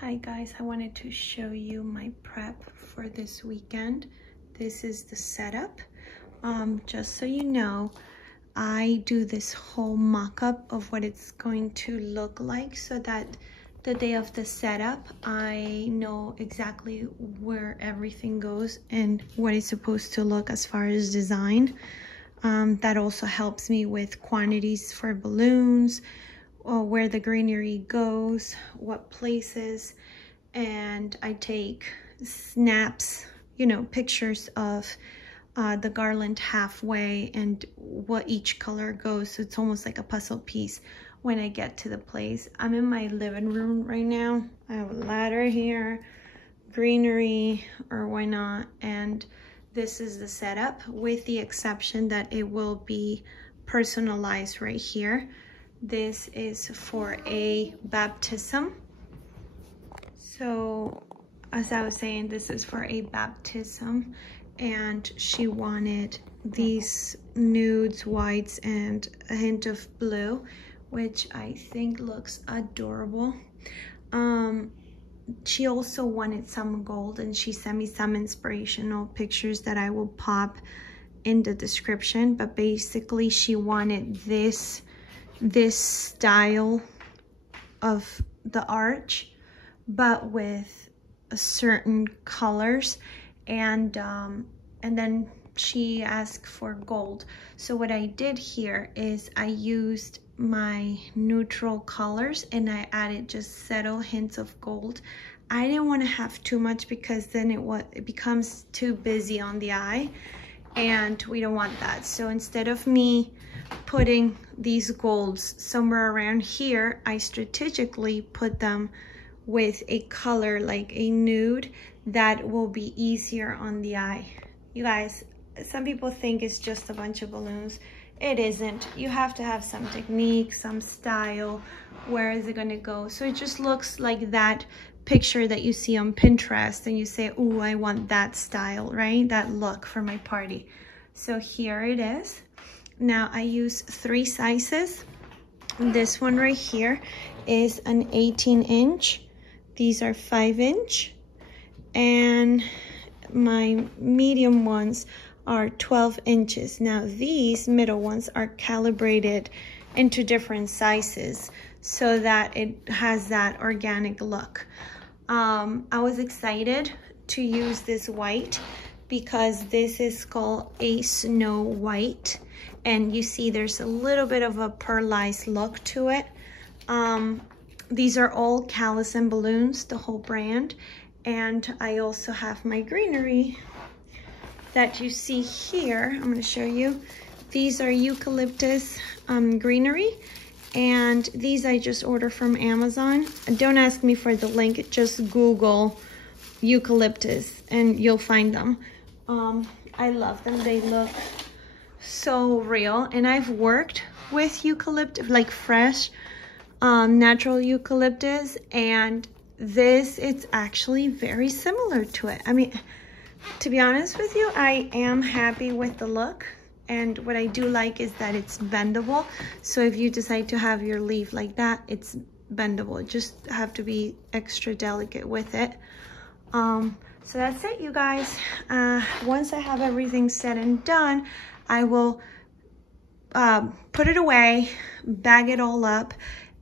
Hi guys, I wanted to show you my prep for this weekend. This is the setup. Just so you know, I do this whole mock-up of what it's going to look like so that the day of the setup, I know exactly where everything goes and what it's supposed to look as far as design. That also helps me with quantities for balloons, or where the greenery goes, what places, and I take snaps, pictures of the garland halfway and what each color goes, so it's almost like a puzzle piece when I get to the place. I'm in my living room right now. I have a ladder here, greenery, or why not, and this is the setup, with the exception that it will be personalized right here. This is for a baptism. So as I was saying, this is for a baptism, and she wanted these nudes, whites, and a hint of blue, which I think looks adorable. She also wanted some gold, and she sent me some inspirational pictures that I will pop in the description, but basically she wanted this style of the arch, but with certain colors, and then she asked for gold. So what I did here is I used my neutral colors and I added just subtle hints of gold. I didn't want to have too much because then it becomes too busy on the eye, and we don't want that. So instead of me putting these golds somewhere around here, I strategically put them with a color like a nude that will be easier on the eye. You guys, some people think it's just a bunch of balloons. It isn't. You have to have some technique, some style. Where is it gonna go? So it just looks like that picture that you see on Pinterest and you say, oh, I want that style, right? That look for my party. So here it is. Now I use 3 sizes. This one right here is an 18-inch. These are 5-inch. And my medium ones are 12 inches. Now these middle ones are calibrated into different sizes so that it has that organic look. I was excited to use this white because this is called a snow white, and you see there's a little bit of a pearlized look to it. These are all Callus and balloons, the whole brand. And I also have my greenery that you see here. I'm going to show you. These are eucalyptus greenery, and these I just ordered from Amazon. Don't ask me for the link, just Google eucalyptus and you'll find them. I love them. They look so real, and I've worked with eucalyptus, like fresh natural eucalyptus, and this, it's actually very similar to it. I mean, to be honest with you, I am happy with the look, and what I do like is that it's bendable. So if you decide to have your leaf like that, it's bendable. You just have to be extra delicate with it. So that's it, you guys. Once I have everything said and done, I will put it away, bag it all up,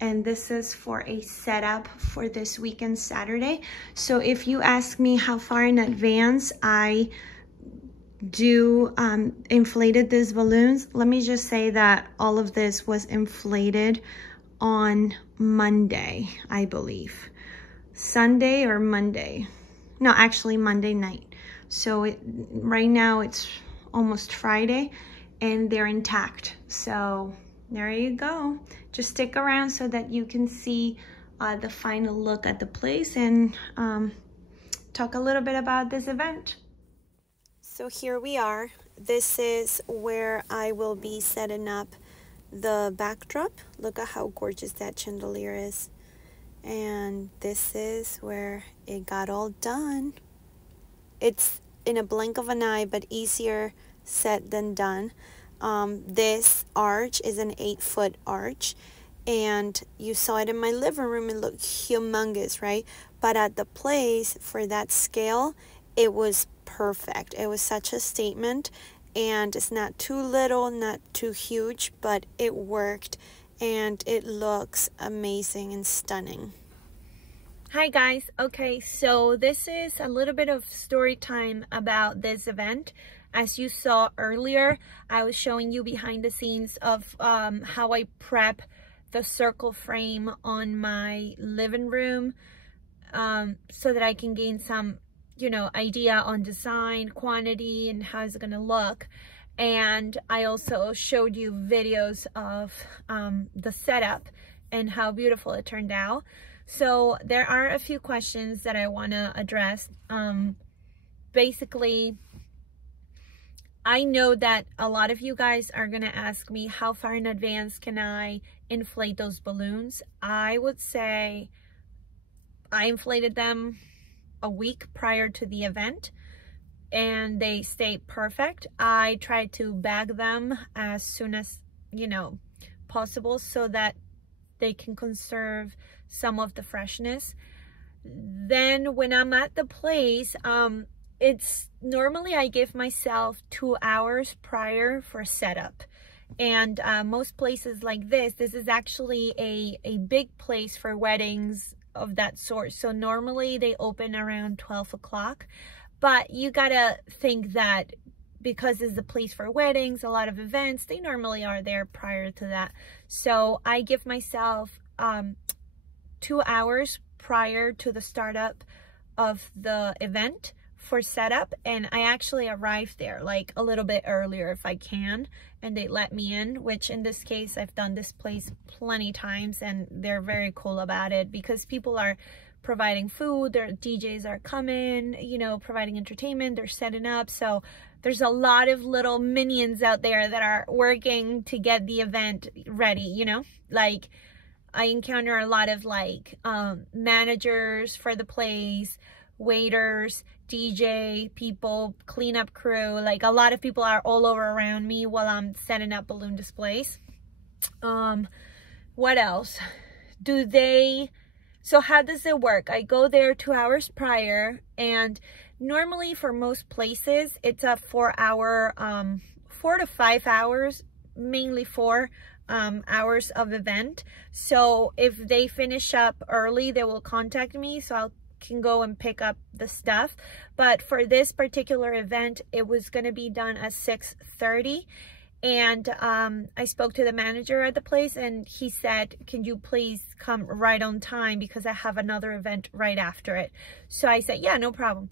and this is for a setup for this weekend, Saturday. So if you ask me how far in advance I do inflated these balloons, let me just say that all of this was inflated on Monday, I believe. Sunday or Monday. No, actually Monday night. So right now it's almost Friday and they're intact. So there you go. Just stick around so that you can see the final look at the place and talk a little bit about this event. So here we are. This is where I will be setting up the backdrop. Look at how gorgeous that chandelier is. And this is where it got all done. It's in a blink of an eye, but easier said than done. This arch is an 8-foot arch, and you saw it in my living room, it looked humongous, right? But at the place, for that scale, it was perfect. It was such a statement, and it's not too little, not too huge, but it worked, and it looks amazing and stunning. Hi guys. Okay, so this is a little bit of story time about this event. As you saw earlier, I was showing you behind the scenes of how I prep the circle frame on my living room so that I can gain some, you know, idea on design, quantity, and how it's gonna look. And I also showed you videos of the setup and how beautiful it turned out. So there are a few questions that I want to address. Basically, I know that a lot of you guys are going to ask me, how far in advance can I inflate those balloons? I would say I inflated them a week prior to the event, and they stayed perfect. I tried to bag them as soon as, you know, possible so that they can conserve some of the freshness. Then when I'm at the place, it's normally I give myself 2 hours prior for setup. And most places like this is actually a big place for weddings of that sort. So normally they open around 12 o'clock. But you gotta think that because it's a place for weddings, a lot of events, they normally are there prior to that. So I give myself 2 hours prior to the startup of the event for setup, and I actually arrived there like a little bit earlier if I can, and they let me in, which in this case I've done this place plenty times and they're very cool about it because people are providing food, their DJs are coming, you know, providing entertainment, they're setting up. So there's a lot of little minions out there that are working to get the event ready, you know, like I encounter a lot of like managers for the place, waiters, DJ people, cleanup crew. Like a lot of people are all over around me while I'm setting up balloon displays. What else? So how does it work? I go there 2 hours prior, and normally for most places it's a 4 to 5 hours, mainly 4 hours of event. So if they finish up early, they will contact me so I can go and pick up the stuff. But for this particular event, it was going to be done at 6:30, and I spoke to the manager at the place, and he said, can you please come right on time because I have another event right after it. So I said, yeah, no problem.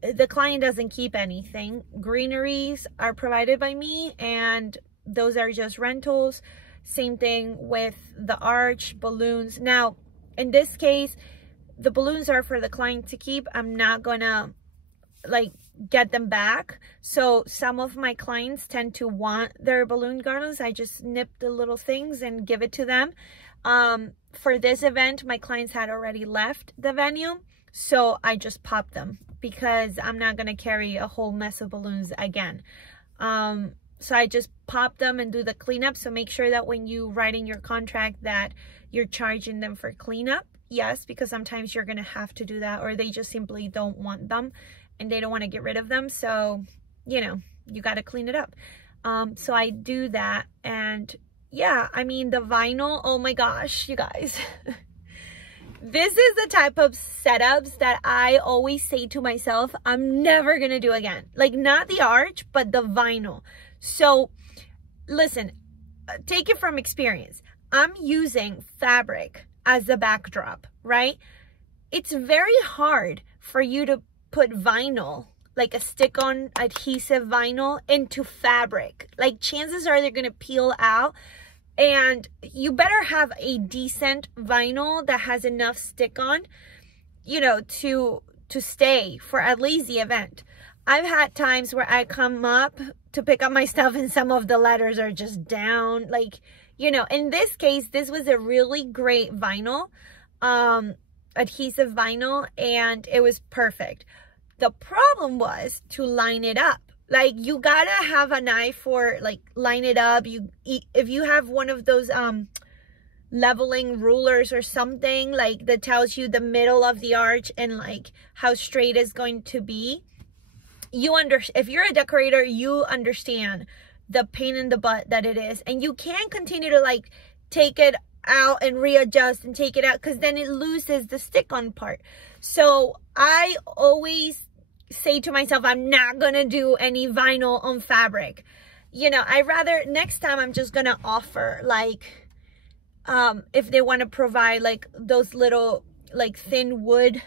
The client doesn't keep anything. Greeneries are provided by me, and those are just rentals. Same thing with the arch, balloons. Now, in this case, the balloons are for the client to keep. I'm not gonna like get them back. So some of my clients tend to want their balloon garlands. I just nip the little things and give it to them. For this event, my clients had already left the venue, so I just popped them because I'm not gonna carry a whole mess of balloons again. So I just pop them and do the cleanup. So make sure that when you write in your contract that you're charging them for cleanup. Yes, because sometimes you're going to have to do that, or they just simply don't want them and they don't want to get rid of them. So, you know, you got to clean it up. So I do that. And yeah, I mean, the vinyl, oh my gosh, you guys. This is the type of setups that I always say to myself, I'm never going to do again. Like not the arch, but the vinyl. So listen, take it from experience. I'm using fabric as the backdrop, right? It's very hard for you to put vinyl, like a stick-on adhesive vinyl, into fabric. Like chances are they're gonna peel out, and you better have a decent vinyl that has enough stick-on, you know, to stay for at least the event. I've had times where I come up to pick up my stuff and some of the letters are just down, like, you know. In this case, this was a really great vinyl, adhesive vinyl, and it was perfect. The problem was to line it up. Like you gotta have an eye for like line it up. If you have one of those leveling rulers or something, like that tells you the middle of the arch and like how straight it's going to be. If you're a decorator, you understand the pain in the butt that it is, and you can't continue to like take it out and readjust and take it out, because then it loses the stick-on part. So I always say to myself, I'm not gonna do any vinyl on fabric. You know, I rather next time I'm just gonna offer like if they want to provide like those little like thin wood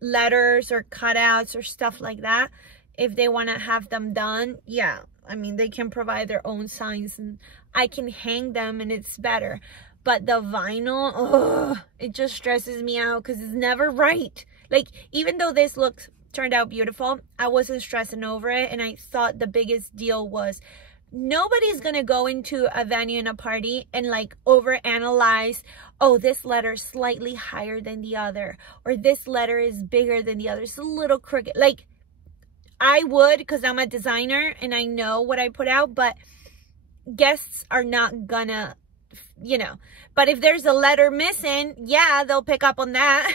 letters or cutouts or stuff like that, if they want to have them done, yeah, I mean, they can provide their own signs and I can hang them and it's better. But the vinyl, ugh, it just stresses me out because it's never right. Like, even though this turned out beautiful, I wasn't stressing over it. And I thought the biggest deal was nobody's going to go into a venue and a party and like overanalyze, oh, this letter is slightly higher than the other, or this letter is bigger than the other. It's a little crooked. Like, I would, because I'm a designer and I know what I put out, but guests are not gonna, you know. But if there's a letter missing, yeah, they'll pick up on that.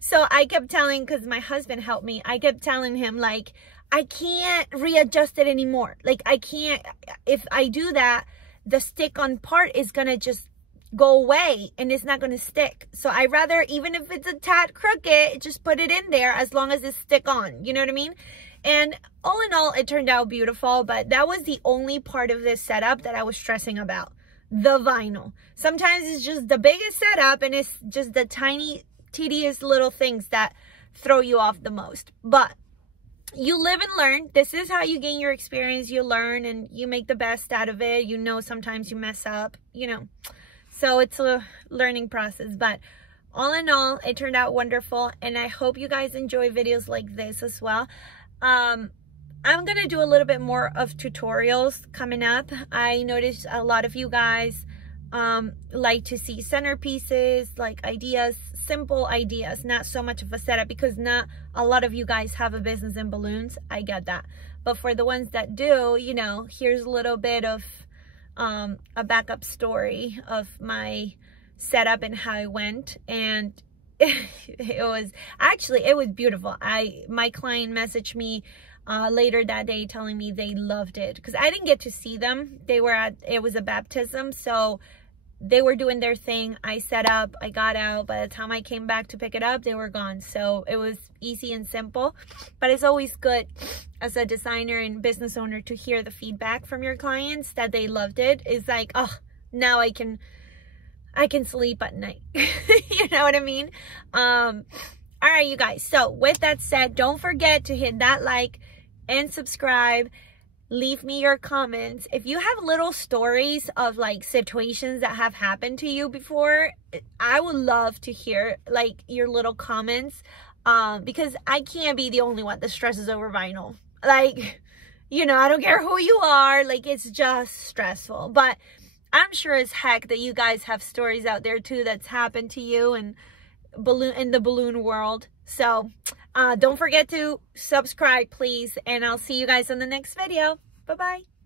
So I kept telling, because my husband helped me, I kept telling him, like, I can't readjust it anymore. Like, I can't, if I do that, the stick-on part is gonna just go away and it's not gonna stick. So I rather, even if it's a tad crooked, just put it in there as long as it's stick on, you know what I mean? And all in all, it turned out beautiful, but that was the only part of this setup that I was stressing about, the vinyl. Sometimes it's just the biggest setup and it's just the tiny, tedious little things that throw you off the most. But you live and learn. This is how you gain your experience. You learn and you make the best out of it. You know, sometimes you mess up, you know. So it's a learning process. But all in all, it turned out wonderful. And I hope you guys enjoy videos like this as well. I'm going to do a little bit more of tutorials coming up. I noticed a lot of you guys like to see centerpieces, like ideas, simple ideas, not so much of a setup, because not a lot of you guys have a business in balloons. I get that. But for the ones that do, you know, here's a little bit of a backup story of my setup and how it went. And it was beautiful. My client messaged me later that day telling me they loved it, because I didn't get to see them. It was a baptism, so they were doing their thing. I set up, I got out. By the time I came back to pick it up, they were gone. So it was easy and simple. But it's always good as a designer and business owner to hear the feedback from your clients that they loved it. It's like, oh, now I can sleep at night. You know what I mean? All right, you guys. So with that said, don't forget to hit that like and subscribe. Leave me your comments. If you have little stories of like situations that have happened to you before, I would love to hear like your little comments, because I can't be the only one that stresses over vinyl. Like, you know, I don't care who you are, like, it's just stressful. But I'm sure as heck that you guys have stories out there too that's happened to you and in the balloon world. So don't forget to subscribe, please, and I'll see you guys in the next video. Bye bye.